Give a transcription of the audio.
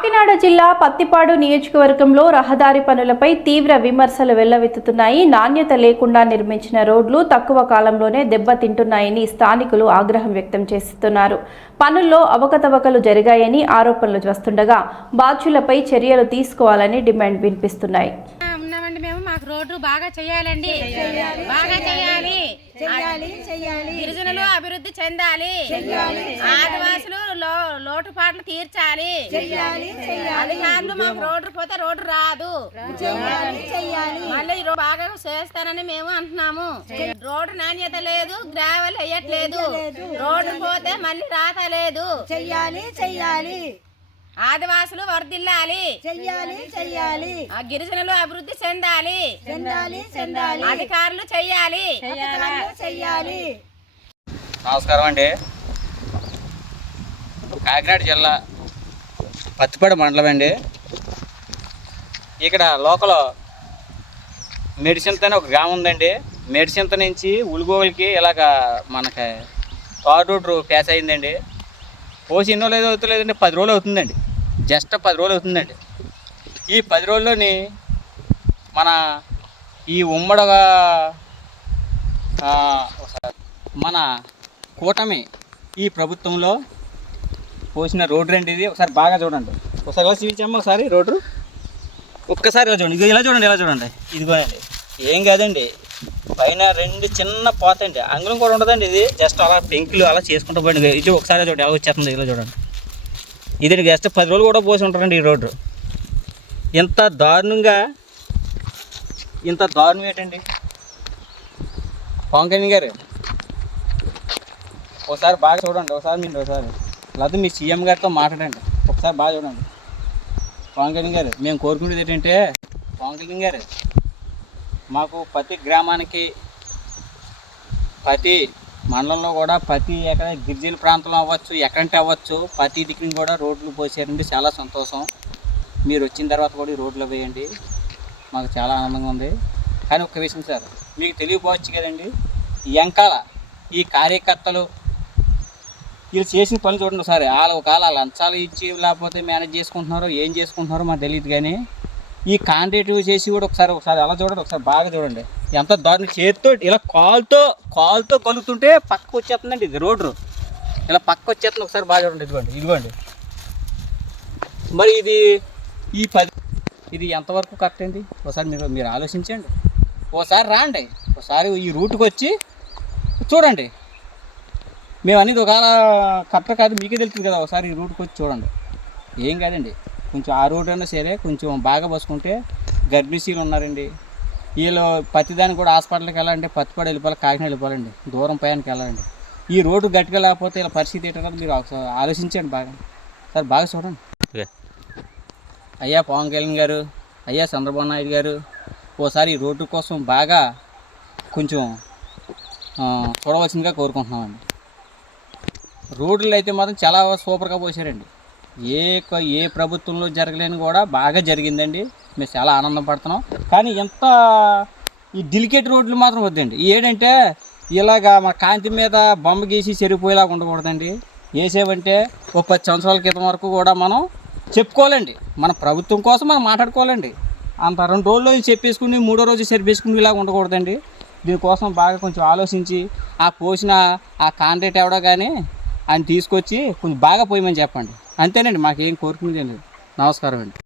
కాకినాడ జిల్లా పత్తిపాడు నియోజకవర్గంలో రహదారి పనులపై తీవ్ర విమర్శలు వెల్లవెత్తుతున్నాయి. నాణ్యత లేకుండా నిర్మించిన రోడ్లు తక్కువ కాలంలోనే దెబ్బతింటున్నాయని స్థానికులు ఆగ్రహం వ్యక్తం చేస్తున్నారు. పనుల్లో అవకతవకలు జరిగాయని ఆరోపణలు వస్తుండగా బాధ్యులపై చర్యలు తీసుకోవాలని డిమాండ్ వినిపిస్తున్నాయి. మాకు రోడ్డు బాగా చేయాలండి, బాగా చేయాలి. గిరిజనులు అభివృద్ధి చెందాలి, ఆదివాసులు లోటుపాట్లు తీర్చాలి. అధికారులు మాకు రోడ్డు పోతే రోడ్డు రాదు, మళ్ళీ బాగా చేస్తానని మేము అంటున్నాము. రోడ్డు నాణ్యత లేదు, గ్రావెల్ వేయట్లేదు, రోడ్డు పోతే మళ్ళీ రాత లేదు. చెయ్యాలి ఆదివాసులు వర్ధిల్లాలి, చెయ్యాలి. గిరిజనులు అభివృద్ధి చెందాలి, అధికారులు చెయ్యాలి. నమస్కారం అండి. కాకినాడ జిల్లా పత్తిపాడు మండలం అండి. ఇక్కడ లోకల్ మెడిసింత అని ఒక గ్రామం ఉందండి. మెడిసింత నుంచి ఉలుగోలకి ఇలాగ మనకి తార్ రోడ్డు ప్యాస్ అయిందండి. పోసి ఎన్నో లేదో అవుతలేదండి, 10 రోజులు అవుతుందండి. జస్ట్ 10 రోజులు అవుతుందండి. ఈ 10 రోజుల్లోని మన ఈ ఉమ్మడిగా మన కూటమి ఈ ప్రభుత్వంలో పోసిన రోడ్డు రండి. ఇది ఒకసారి బాగా చూడండి, ఒకసారి ఇలా చూపించాము. ఒకసారి రోడ్డు ఒక్కసారి ఇలా చూడండి, ఇలా చూడండి. ఇదిగోనండి, ఏం కాదండి, పైన 2 చిన్న పోతండి, అంగుళం కూడా ఉండదండి. ఇది జస్ట్ అలా పెంకులు అలా చేసుకుంటూ పోయింది. ఇది ఒకసారి చూడండి, ఎలా వచ్చేస్తుంది, ఇలా చూడండి. ఇది జస్ట్ 10 రోజులు కూడా పోసి ఉంటారండి ఈ రోడ్డు. ఇంత దారుణం ఏంటండి పవన్ కళ్యాణ్ గారు? ఒకసారి బాగా చూడండి, ఒకసారి లేకపోతే మీ సీఎం గారితో మాట్లాడండి, ఒకసారి బాగా చూడండి. పవన్ కళ్యాణ్ గారు, మేము కోరుకునేది ఏంటంటే, పవన్ కళ్యాణ్ గారు మాకు ప్రతి గ్రామానికి, ప్రతి మండలంలో కూడా, ప్రతి ఎక్కడ గిరిజన ప్రాంతంలో అవ్వచ్చు, ఎక్కడంటే అవ్వచ్చు, ప్రతి దిక్కుని కూడా రోడ్లు పోసారండి. చాలా సంతోషం. మీరు వచ్చిన తర్వాత కూడా ఈ రోడ్లు వేయండి, మాకు చాలా ఆనందంగా ఉంది. కానీ ఒక్క విషయం సార్, మీకు తెలియపోవచ్చు కదండి, వెంకాల ఈ కార్యకర్తలు వీళ్ళు చేసిన పనులు చూడండి ఒకసారి. వాళ్ళ లంచాలు ఇచ్చి లేకపోతే మేనేజ్ చేసుకుంటున్నారో ఏం చేసుకుంటున్నారో మాకు తెలియదు. కానీ ఈ కాంట్రాక్ట్ చేసి కూడా ఒకసారి అలా చూడండి, ఒకసారి బాగా చూడండి. ఎంత దారుణ, చేతితో ఇలా కాలుతో కలుగుతుంటే పక్కకు వచ్చేస్తుందండి. ఇది రోడ్డు ఇలా పక్కకు వచ్చేస్తుంది. ఒకసారి బాగా చూడండి, ఇదిగోండి. మరి ఇది ఎంతవరకు కరెక్ట్ అయింది? ఒకసారి మీరు ఆలోచించండి. ఒకసారి రాండి, ఒకసారి ఈ రూట్కి వచ్చి చూడండి. మేము అనేది ఒకవేళ కరెక్ట్ కాదు మీకే తెలుస్తుంది కదా, ఒకసారి ఈ రూట్కి వచ్చి చూడండి. ఏం కాదండి, కొంచెం ఆ రోడ్డు అయినా సరే కొంచెం బాగా బసుకుంటే గర్భిణీలు ఉన్నారండి. వీళ్ళు ప్రతిదానికి కూడా హాస్పిటల్కి వెళ్ళాలంటే పత్తిపాడు వెళ్ళిపోవాలి, కాకినాడ వెళ్ళిపోవాలండి, దూరం ప్రయాణానికి వెళ్ళాలండి. ఈ రోడ్డు గట్టిగా లేకపోతే ఇలా పరిస్థితి ఏంటో మీరు ఆలోచించండి బాగా. సార్ బాగా చూడండి. అయ్యా పవన్ కళ్యాణ్ గారు, అయ్యా చంద్రబాబు నాయుడు గారు, ఓసారి ఈ రోడ్డు కోసం బాగా కొంచెం చూడవలసిందిగా కోరుకుంటున్నామండి. రోడ్లు అయితే మాత్రం చాలా సూపర్గా పోసారండి. ఏ ప్రభుత్వంలో జరగలేని కూడా బాగా జరిగిందండి. మేము చాలా ఆనందం పడుతున్నాం. కానీ ఎంత ఈ డెలికేట్ రోడ్లు మాత్రం వద్దండి. ఏంటంటే ఇలాగా మన కాంతి మీద బొమ్మ గీసి చెరిగిపోయేలాగా ఉండకూడదండి. వేసేవంటే ఒక 10 సంవత్సరాల క్రితం వరకు కూడా మనం చెప్పుకోవాలండి. మన ప్రభుత్వం కోసం మనం మాట్లాడుకోవాలండి. అంత 2 రోజుల్లో చెప్పేసుకుని 3వ రోజు సరిపేసుకుని ఇలాగ ఉండకూడదండి. దీనికోసం బాగా కొంచెం ఆలోచించి పోసిన ఆ కాంట్రాక్ట్ ఎవడో కానీ ఆయన తీసుకొచ్చి కొంచెం బాగా పోయమని చెప్పండి. అంతేనండి, మాకేం కోరుకునేది లేదు. నమస్కారం అండి.